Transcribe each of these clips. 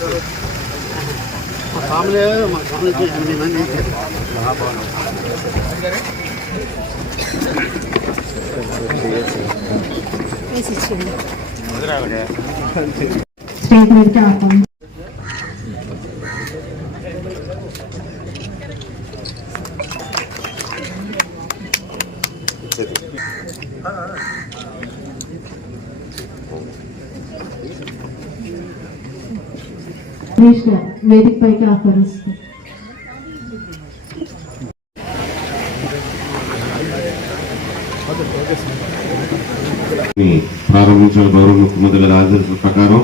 మా ఫ్యామిలీ మా ఫ్యామిలీకి ఎనిమిది మంది ఇచ్చారు స్టేట్ మీదకి వేదిక పైకి ఆహ్వానిస్తారు ప్రారంభించిన గౌరవ ముఖ్యమంత్రి గారి ఆదేశాల ప్రకారం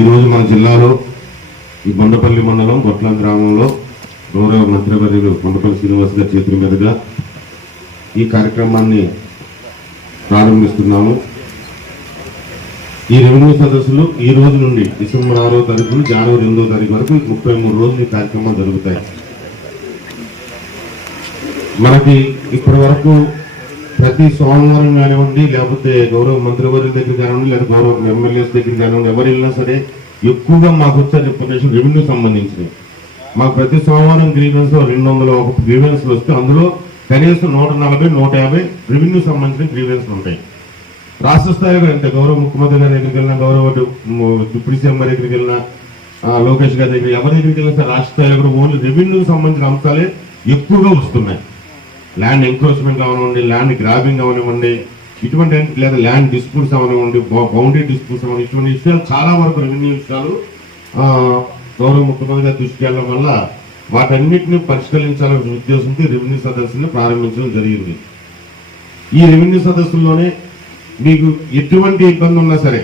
ఈరోజు మన జిల్లాలో ఈ బండపల్లి మండలం గొట్లం గ్రామంలో గౌరవ మంత్రివర్యులు బండపల్లి శ్రీనివాస్ గారి చేతుల మీదుగా ఈ కార్యక్రమాన్ని ప్రారంభిస్తున్నాము. ఈ రెవెన్యూ సదస్సులు ఈ రోజు నుండి డిసెంబర్ ఆరో తారీఖు జనవరి ఎనిమిదో తారీఖు వరకు ముప్పై మూడు రోజులు ఈ కార్యక్రమాలు జరుగుతాయి. మనకి ఇప్పటి వరకు ప్రతి సోమవారం కానివ్వండి లేకపోతే గౌరవ మంత్రివర్యుల దగ్గర కానివ్వండి లేదా గౌరవ ఎమ్మెల్యేస్ దగ్గర కానివ్వండి ఎవరు వెళ్ళినా సరే ఎక్కువగా మాకు వచ్చే రిప్రజెంటేషన్ రెవెన్యూ సంబంధించినవి. మాకు ప్రతి సోమవారం గ్రీవెన్స్ రెండు వందల ఒక గ్రీవెన్స్ వస్తే అందులో కనీసం నూట నలభై నూట యాభై రెవెన్యూ సంబంధించిన గ్రీవెన్స్ ఉంటాయి. రాష్ట్ర స్థాయిలో ఎంత గౌరవ ముఖ్యమంత్రి గారి దగ్గరికి వెళ్ళినా గౌరవ డిప్యూటీ సీఎం గారి దగ్గరికి వెళ్ళినా లోకేష్ గారి దగ్గర ఎవరి దగ్గరికి వెళ్ళినా సరే రాష్ట్ర స్థాయిలో కూడా ఓన్లీ రెవెన్యూకి సంబంధించిన అంశాలే ఎక్కువగా వస్తున్నాయి. ల్యాండ్ ఎంక్రోచ్మెంట్ అవనివ్వండి ల్యాండ్ గ్రాబింగ్ అవనివ్వండి ఇటువంటి లేదా ల్యాండ్ డిస్ప్యూట్స్ అవనివ్వండి బౌండరీ డిస్ప్యూట్స్ అవనివ్వండి ఇటువంటి విషయాలు చాలా వరకు రెవెన్యూ విషయాలు గౌరవ ముఖ్యమంత్రి గారి దృష్టికి వెళ్ళడం వల్ల వాటన్నిటిని పరిష్కరించాలనే ఉద్దేశంతో రెవెన్యూ సదస్సుని ప్రారంభించడం జరిగింది. ఈ రెవెన్యూ సదస్సుల్లోనే మీకు ఎటువంటి ఇబ్బంది ఉన్నా సరే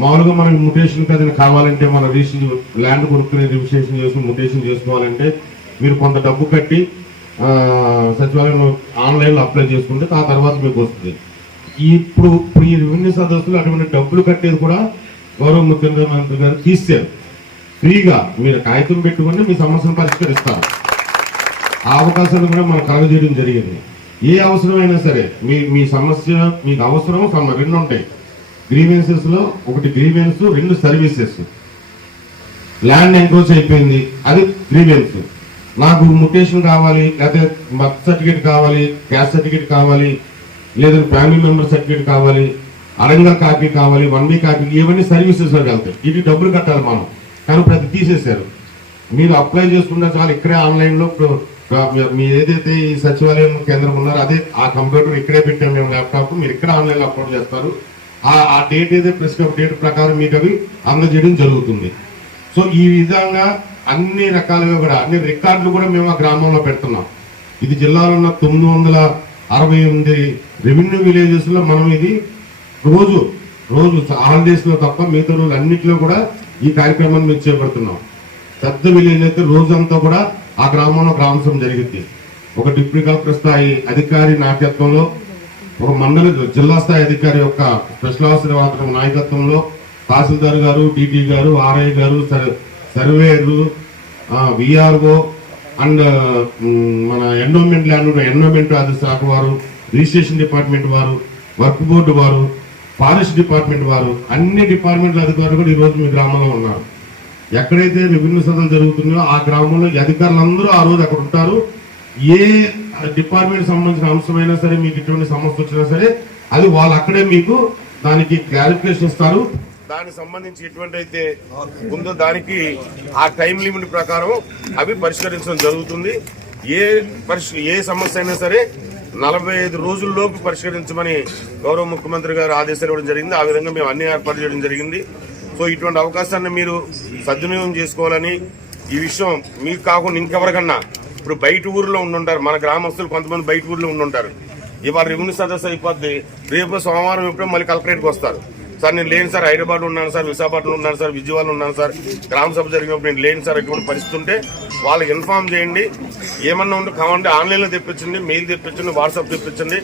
మామూలుగా మనకి ముటేషన్ కదని కావాలంటే మన రిజిస్ట్రేషన్ ల్యాండ్ కొనుక్కునే రిజిస్ట్రేషన్ చేసుకుని ముటేషన్ చేసుకోవాలంటే మీరు కొంత డబ్బు కట్టి సచివాలయం సచివాలయంలో ఆన్లైన్లో అప్లై చేసుకుంటే ఆ తర్వాత మీకు వస్తుంది. ఇప్పుడు ఇప్పుడు ఈ రెవెన్యూ సదస్సులు అటువంటి డబ్బులు కట్టేది కూడా గౌరవ ముఖ్యమంత్రి గారు తీశారు ఫ్రీగా మీరు కాగితం పెట్టుకుంటే మీ సమస్యను పరిష్కరిస్తారు. ఆ అవకాశాలు కూడా మనం కలగజేయడం జరిగింది. ఏ అవసరమైనా సరే మీ మీ సమస్య మీకు అవసరము సమ- రెండు ఉంటాయి. గ్రీవెన్సెస్లో ఒకటి గ్రీవెన్స్ రెండు సర్వీసెస్ ల్యాండ్ ఎంక్రోచ్ అయిపోయింది అది గ్రీవెన్స్ నాకు ముటేషన్ కావాలి లేకపోతే బర్త్ సర్టిఫికేట్ కావాలి క్యాస్ట్ సర్టిఫికేట్ కావాలి లేదా ఫ్యామిలీ మెంబర్ సర్టిఫికేట్ కావాలి అరంగా కాపీ కావాలి వన్ వీ కాపీ ఇవన్నీ సర్వీసెస్ వెళ్తాయి. ఇవి డబ్బులు కట్టాలి మనం. కానీ ప్రతి తీసేశారు. మీరు అప్లై చేసుకుంటే చాలు ఇక్కడే ఆన్లైన్ మీ- ఏదైతే ఈ సచివాలయం కేంద్రం ఉన్నారో అదే ఆ కంప్యూటర్ ఇక్కడే పెట్టాం మేము ల్యాప్టాప్. మీరు ఇక్కడ ఆన్లైన్లో అప్లోడ్ చేస్తారు. ఆ ఆ డేట్ ఏదైతే ప్రిస్క్రైబ్ డేట్ ప్రకారం మీకు అవి అందజేయడం జరుగుతుంది. సో ఈ విధంగా అన్ని రకాలుగా కూడా అన్ని రికార్డులు కూడా మేము ఆ గ్రామంలో పెడుతున్నాం. ఇది జిల్లాలో ఉన్న తొమ్మిది వందల అరవై ఎనిమిది రెవెన్యూ విలేజెస్లో మనం ఇది రోజు రోజు హాలిడేస్ తప్ప మిగతా రోజులు అన్నింటిలో కూడా ఈ కార్యక్రమాన్ని మేము చేపడుతున్నాం. పెద్ద విలేజ్ అయితే రోజంతా కూడా ఆ గ్రామంలో గ్రామసభ జరిగింది. ఒక డిప్యూటీ కలెక్టర్ స్థాయి అధికారి నాయకత్వంలో ఒక మండలి జిల్లా స్థాయి అధికారి యొక్క స్పెషల్ ఆఫీసర్ నాయకత్వంలో తహసీల్దార్ గారు డిటి గారు ఆర్ఐ గారు సర్వేయర్లు విఆర్ఓ అండ్ మన ఎండోమెంట్ ల్యాండ్ ఎండోమెంట్ అది శాఖ వారు రిజిస్ట్రేషన్ డిపార్ట్మెంట్ వారు వర్క్ బోర్డు వారు ఫారెస్ట్ డిపార్ట్మెంట్ వారు అన్ని డిపార్ట్మెంట్ల అధికారులు కూడా ఈరోజు మీ గ్రామంలో ఉన్నారు. ఎక్కడైతే రెవెన్యూ సదలు జరుగుతున్నాయో ఆ గ్రామంలో అధికారులు అధికారులందరూ ఆ రోజు అక్కడ ఉంటారు. ఏ డిపార్ట్మెంట్ సంబంధించిన అంశమైనా సరే మీకు ఇటువంటి సమస్య వచ్చినా సరే అది వాళ్ళు అక్కడే మీకు దానికి క్లారిఫికేషన్ ఇస్తారు. దానికి సంబంధించి ఎటువంటి అయితే ఉందో దానికి ఆ టైం లిమిట్ ప్రకారం అవి పరిష్కరించడం జరుగుతుంది. ఏ పరిష్ ఏ సమస్య అయినా సరే నలభై ఐదు రోజుల్లోపు పరిష్కరించమని గౌరవ ముఖ్యమంత్రి గారు ఆదేశాలు ఇవ్వడం జరిగింది. ఆ విధంగా మేము అన్ని ఏర్పాటు చేయడం జరిగింది. సో ఇటువంటి అవకాశాన్ని మీరు సద్వినియోగం చేసుకోవాలని ఈ విషయం మీకు కాకుండా ఇంకెవరికన్నా. ఇప్పుడు బయట ఊర్లో ఉండుంటారు మన గ్రామస్తులు కొంతమంది బయట ఊర్లో ఉండుంటారు. ఇవాళ రెవెన్యూ సదస్సు అయిపోద్ది రేపు సోమవారం ఎప్పుడో మళ్ళీ కలెక్టరేట్కి వస్తారు. సార్ నేను లేను సార్. హైదరాబాద్ ఉన్నాను సార్ విశాఖపట్నం ఉన్నాను సార్ విజయవాడలో ఉన్నాను సార్. గ్రామ సభ జరిగినప్పుడు నేను లేను సార్ ఎటువంటి పరిస్థితి ఉంటే వాళ్ళకి ఇన్ఫార్మ్ చేయండి. ఏమన్నా ఉంటే కావాలంటే ఆన్లైన్లో తెప్పించండి మెయిల్ తెప్పించండి వాట్సాప్ తెప్పించండి.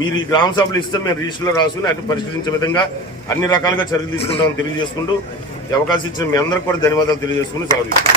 మీరు ఈ గ్రామ సభలు ఇస్తే మేము రిజిస్టర్లో రాసుకుని అటు పరిష్కరించే విధంగా అన్ని రకాలుగా చర్యలు తీసుకుంటామని తెలియజేసుకుంటూ అవకాశం ఇచ్చిన మీ అందరికీ కూడా ధన్యవాదాలు తెలియజేసుకుని సెలవు